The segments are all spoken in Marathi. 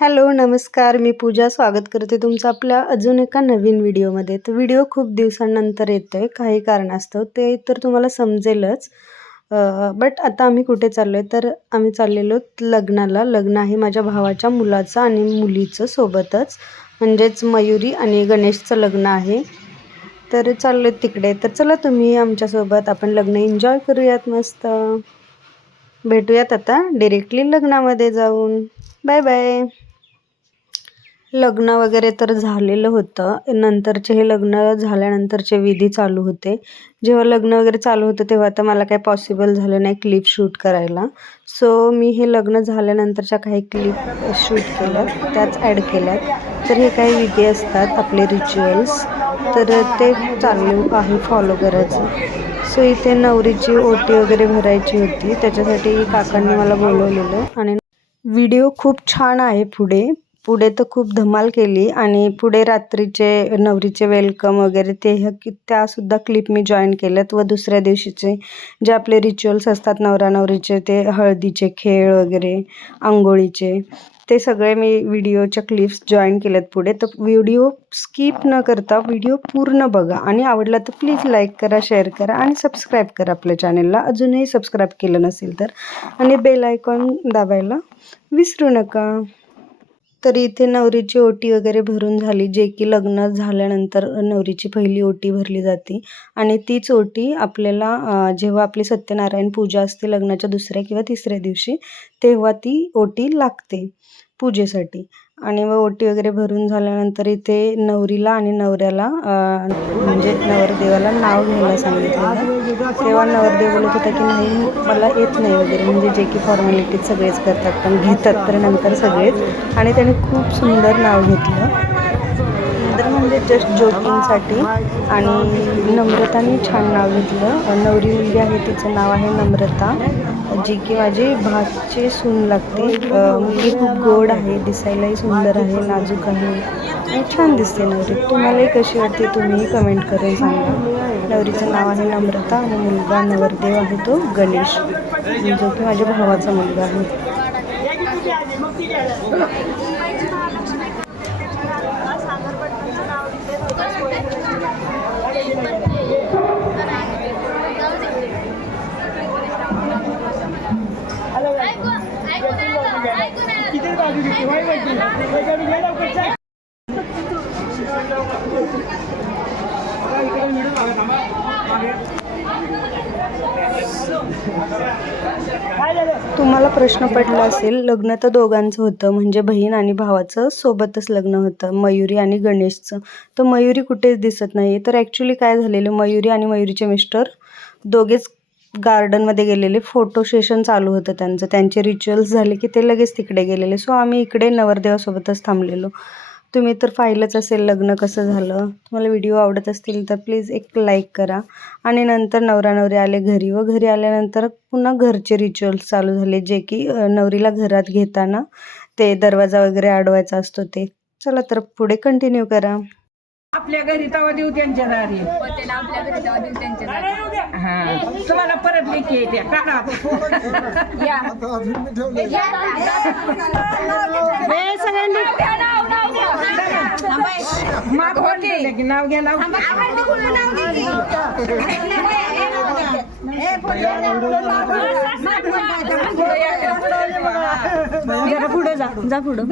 हॅलो, नमस्कार. मी पूजा स्वागत करते तुमचं आपल्या अजून एका नवीन व्हिडिओमध्ये. तर व्हिडिओ खूप दिवसांनंतर येतोय काही कारणास्तव, ते तर तुम्हाला समजेलच. बट आता आम्ही कुठे चाललो आहे, तर आम्ही चाललेलो लग्नाला. लग्न आहे माझ्या भावाच्या मुलाचं आणि मुलीचं सोबतच, म्हणजेच मयुरी आणि गणेशचं लग्न आहे. तर चाललो तिकडे. तर चला तुम्ही आमच्यासोबत, आपण लग्न एन्जॉय करूयात मस्त. भेटूयात आता डिरेक्टली लग्नामध्ये जाऊन. Bye bye. लग्न वगैरे तर झालेलं होतं. नंतरचे हे लग्न झाल्यानंतरचे विधी चालू होते. जेव्हा लग्न वगैरे चालू होतं तेव्हा तर मला काही पॉसिबल झालं नाही क्लिप शूट करायला. सो मी हे लग्न झाल्यानंतरच्या काही क्लिप शूट केल्यात, त्याच ॲड केल्यात. तर हे काही विधी असतात आपले रिच्युअल्स, तर ते चालू आहे फॉलो करायचं. सो इथे नवरीची ओटी वगैरे भरायची होती, त्याच्यासाठी काकांनी मला बोलवलेलं. आणि व्हिडिओ खूप छान आहे. पुढे तर खूप धमाल केली. आणि पुढे रात्रीचे नवरीचे वेलकम वगैरे त्यासुद्धा क्लिप मी जॉईन केल्यात. व दुसऱ्या दिवशीचे जे आपले रिच्युअल्स असतात नवरा नवरीचे, ते हळदीचे खेळ वगैरे, आंघोळीचे, ते सगळे मी व्हिडिओच्या क्लिप्स जॉईन केल्यात पुढे. तर व्हिडिओ स्किप न करता व्हिडिओ पूर्ण बघा. आणि आवडला तर प्लीज लाईक करा, शेअर करा आणि सबस्क्राईब करा आपल्या चॅनलला, अजूनही सबस्क्राईब केलं नसेल तर. आणि बेल आयकॉन दाबायला विसरू नका. तर इथे नवरीची ओटी वगैरे भरून झाली, जे की लग्न झाल्यानंतर नवरीची पहिली ओटी भरली जाते. आणि तीच ओटी आपल्याला जेव्हा आपली सत्यनारायण पूजा असते लग्नाच्या दुसऱ्या किंवा तिसऱ्या दिवशी, तेव्हा ती ओटी लागते पूजेसाठी. आणि मग ओटी वगैरे भरून झाल्यानंतर इथे नवरीला आणि नवऱ्याला म्हणजे नवरदेवाला नाव घ्यायला सांगितलेलं. तेव्हा नवरदेव बोलत होता की नाही मला येत नाही वगैरे, म्हणजे जे की फॉर्मॅलिटीज सगळेच करतात पण घेतात तर नंतर सगळेच. आणि त्याने खूप सुंदर नाव घेतलं, सुंदर म्हणजे जस्ट जोकिंगसाठी. आणि नम्रताने छान नाव घेतलं. नवरी मुलगी आहे तिचं नाव आहे नम्रता, जी की माझी भाची सून लागते. मुलगी खूप गोड आहे, दिसायलाही सुंदर आहे, नाजूक आहे आणि छान दिसते नवरी. तुम्हालाही कशी वाटते तुम्हीही कमेंट करून सांगा. नवरीचं नाव आहे नम्रता आणि मुलगा नवरदेव आहे तो गणेश, जो की माझ्या भावाचा मुलगा आहे. तुम्हाला प्रश्न पडला असेल, लग्न तर दोघांचं होतं, म्हणजे बहीण आणि भावाचं सोबतच लग्न होतं, मयुरी आणि गणेशचं. तर मयुरी कुठेच दिसत नाही. तर ॲक्च्युली काय झालेलं, मयुरी आणि मयुरीचे मिस्टर दोघेच गार्डनमध्ये गेलेले. फोटो सेशन चालू होतं त्यांचं, त्यांचे रिच्युअल्स झाले की ते लगेच तिकडे गेलेले. सो आम्ही इकडे नवरदेवासोबतच थांबलेलो. तुम्ही तर पाहिलंच असेल लग्न कसं झालं. तुम्हाला व्हिडिओ आवडत असतील तर प्लीज एक लाईक करा. आणि नंतर नवरा नवरी आले घरी, व घरी आल्यानंतर पुन्हा घरचे रिच्युअल्स चालू झाले, जे की नवरीला घरात घेताना ते दरवाजा वगैरे अडवायचा असतो ते. चला तर पुढे कंटिन्यू करा. आपल्या घरी तवा देऊ त्यांच्या दारी, हा तुम्हाला परत लेखी येते काढा. माप होते की नाव घ्या, नाव जरा पुढे जा पुढं.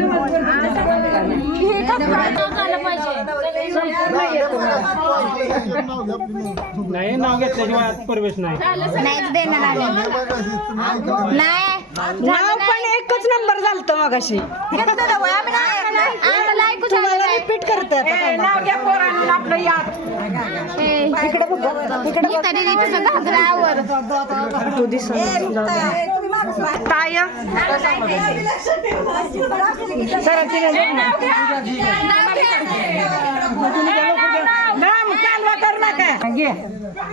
नाही नाव घेतल्याशिवाय प्रवेश नाही. नाव पण एकच नंबर झालतं मगाशी. तुम्हाला रिपीट करतात. नाव घ्या पोरांनी आपलं याद. इकडे बघ, तू दिसत ताय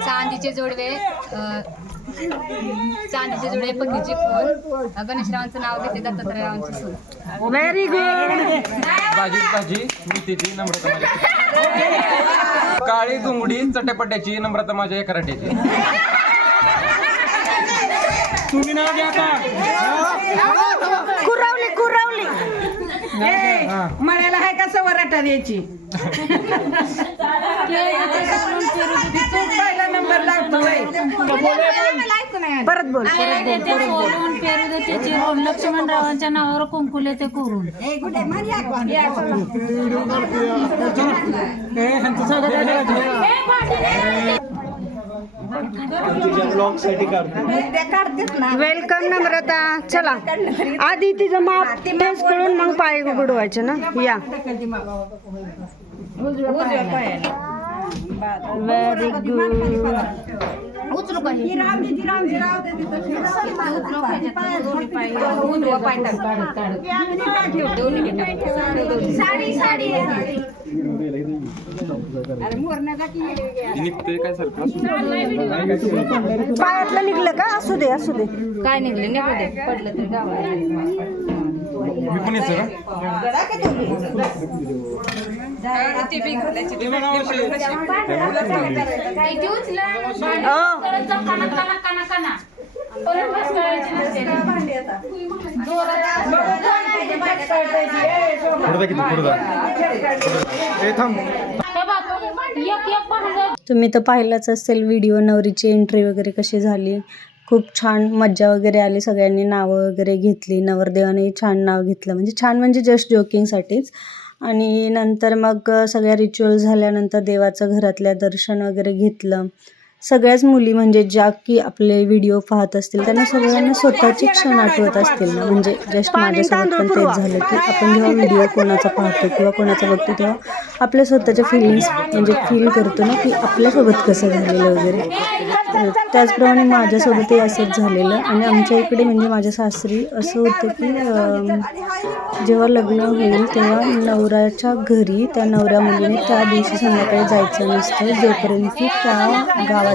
चांदीचे जोडवे, पत्नीची खून, गणेशरावांचं नाव घेते दत्तात्रयावांची सून. Very good. भाजी मेथीची नम्रता माझ्या, काळी दुंगडी चटपट्याची नम्रता माझ्या कराट्याची. तुम्ही नाव घ्या का? कुरवली मळ्याला आहे का सवराटा द्यायची पहिला नंबर लागतो परत बोल सोलून पेरू देते चिरून लक्ष्मणरावांच्या नावावर कुंकुले ते करून वेलकम नम्रता. चला आधी तिचं माप टेस्ट करून मग पाय बुडवायचे ना. या व्हेरी गुड. उचलू काही पायातलं निघलं का? असू दे असू दे. काय निघले निघू दे पडलं तरी गावाला तुम्ही तर पाहिलंच असेल व्हिडिओ. नवरीची एंट्री वगैरे कशी झाली. खूप छान मज्जा वगैरे आली. सगळ्यांनी नावं वगैरे घेतली. नवरदेवाने छान नाव घेतलं. म्हणजे छान म्हणजे जस्ट जोकिंगसाठीच. आणि नंतर मग सगळ्या रिच्युअल झाल्यानंतर देवाचं घरातल्या दर्शन वगैरे घेतलं. सगळ्याच मुली म्हणजे ज्या की आपले व्हिडिओ पाहत असतील त्यांना सगळ्यांना स्वतःचे क्षण आठवत असतील ना. म्हणजे जस्ट माझ्यासोबत पण तेच झालं की आपण जेव्हा व्हिडिओ कोणाचा पाहतो किंवा कोणाचा बघतो तेव्हा आपल्या स्वतःच्या फिलिंग्स म्हणजे फील करतो ना की आपल्यासोबत कसं झालेलं वगैरे. त्याचप्रमाणे माझ्यासोबतही असंच झालेलं. आणि आमच्या इकडे म्हणजे माझ्या सासरी असं होतं की जेव्हा लग्न होईल तेव्हा नवऱ्याच्या घरी त्या नवऱ्या मुलीने त्या दिवशी संध्याकाळी जायचं नसतं जोपर्यंत की त्या गावातील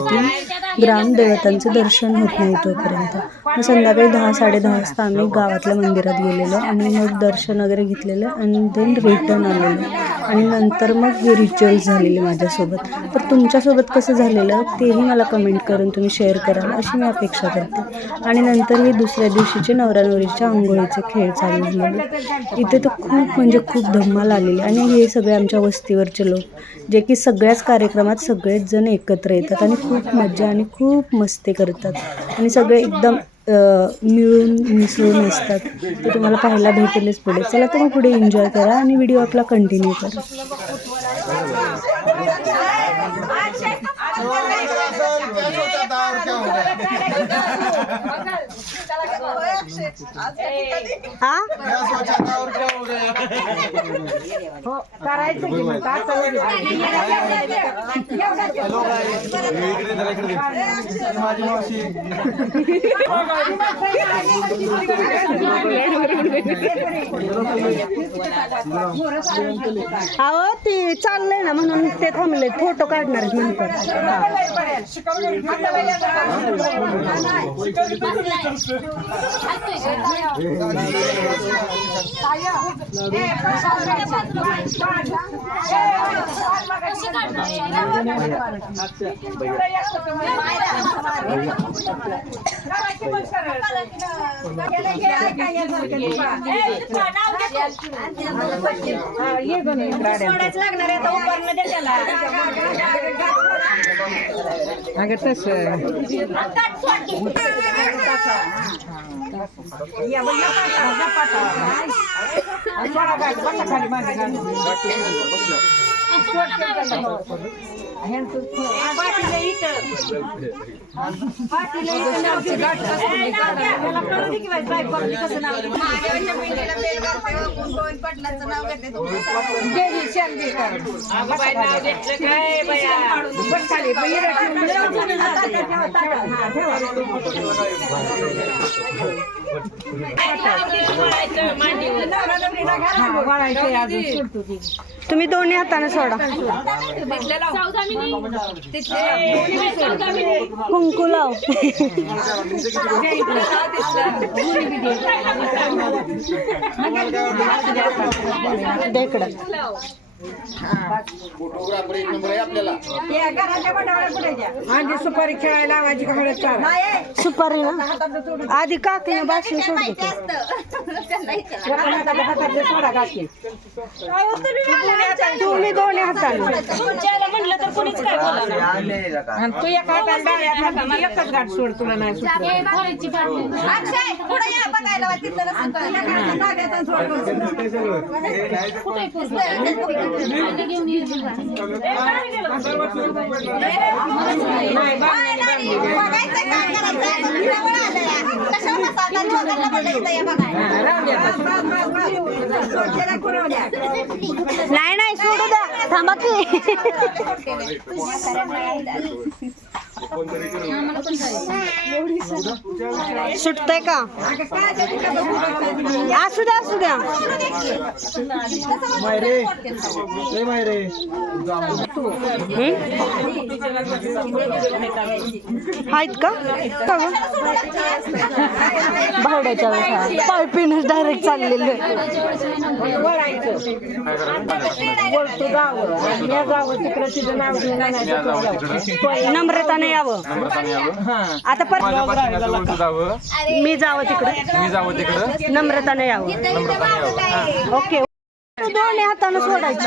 ग्रामदेवतांचं दर्शन होत नाही तोपर्यंत. मग संध्याकाळी 10-10:30 वाजता आम्ही गावातल्या मंदिरात गेलेलो आणि मग दर्शन वगैरे घेतलेलं आणि देन रिटर्न आलेलो. आणि नंतर मग हे रिच्युअल्स झालेले माझ्यासोबत. तर तुमच्यासोबत कसं झालेलं तेही मला कमेंट करून तुम्ही शेअर कराल अशी मी अपेक्षा करते. आणि नंतर हे दुसऱ्या दिवशीचे नवरा नवरीच्या आंघोळीचे खेळ चालू झालेले. इथे तर खूप म्हणजे खूप धमाल आलेली. आणि हे सगळे आमच्या वस्तीवरचे लोक जे की सगळ्याच कार्यक्रमात सगळेच जण एकत्र येतात आणि खूप मज्जा आणि खूप मस्ती करतात. आणि सगळे एकदम मिळून मिसळून असतात. ते तुम्हाला पाहायला भेटेलच पुढे. चला तर मग पुढे एन्जॉय करा आणि व्हिडिओ आपला कंटिन्यू करा. अहो ते चाललंय ना म्हणून ते थांबले. फोटो काढणार नंतर. तुम्ही दोन्ही हाताने सोडा. कुंकू लाव. इकडं आणि सुपारी खेळायला लावायची का हळद चार सुपारी ना आधी काकीने बाशी सोड देते. हातातले सोडा काकी तुम्ही दोन्ही हाताने म्हटलं तर कोणीच काय बोला आणि तू एका हाताने डाव्या हाताने एकच गाठ सोड तुला नाही सुटलं. फळाची बाटली कुठे घेऊन येईल नाही नाही सोडू द्या थांबा की. सुटतंय का असू द्या असू द्या. आहेत का भावड्याच्या वेळेस पायपीनच डायरेक्ट चाललेलं. तू जावं या जावं तिकडं तिचं नाव घेऊन आणायचं. नम्रताने यावं. आता परत माझ्या पाठीमागे वळतं जावं, मी जावं तिकडं, मी जावं तिकडं, नम्रताने यावं. नम्रताने यावं. ओके दोन्ही हातानं सोडायचं.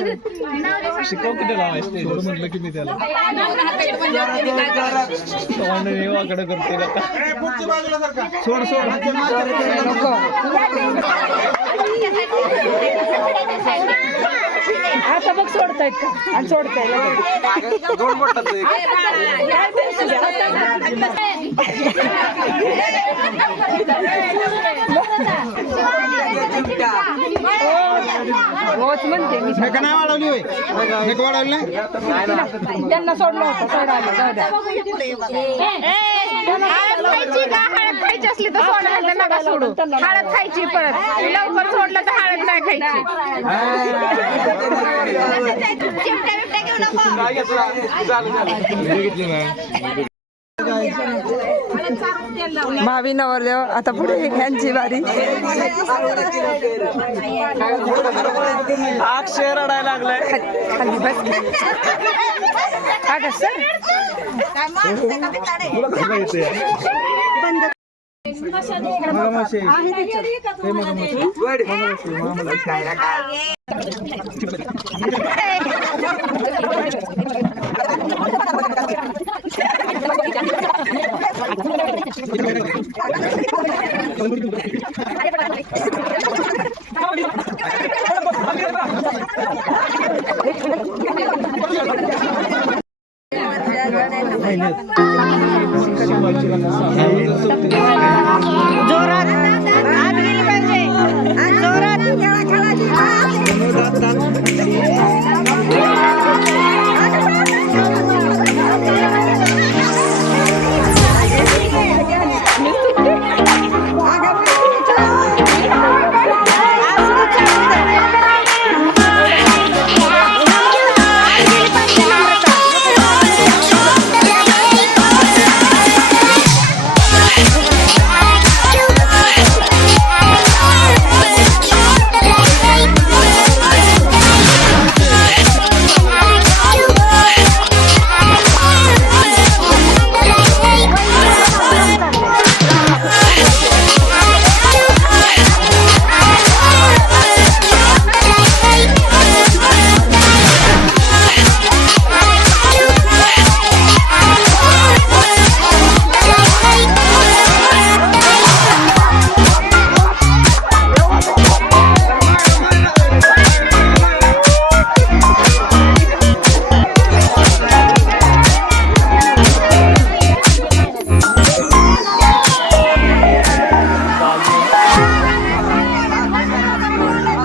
शिकव किती लावायचं म्हटलं की मी त्याला करते सोड सोड आता बघ सोडतायत का आणि सोडताय दोन बोटात होच म्हणते मी नाही वाढवली होय वाढवली नाही. त्यांना सोडलं होतं सोडायला जाऊ द्या. हळद खायची का हळद खायची असली तर सोडायला नका सोडू हळद खायची परत लवकर सोडलं तर हळद नाही खायची चिमट्या बिमट्या घेऊ नको काय घेतलं भावी नवरदेव आता पुढे ह्यांची बारी. अक्षय रडायला लागलाय. खाली बस का ग सर काय माणूस आहे का बिचारे? जोरात आत गेली पाहिजे जोरात.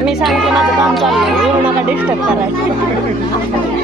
मी सांगते माझं काम चाललंय येऊ नका डिस्टर्ब करायचं.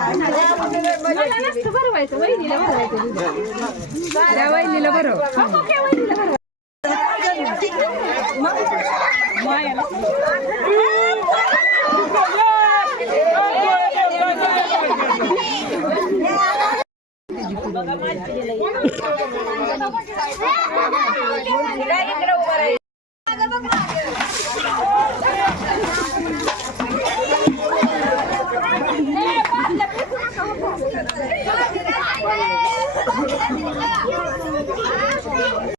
मला नसतं भरवायचं, वहिनीला भरवायचं. त्या वहिनीला भरव. Thank you.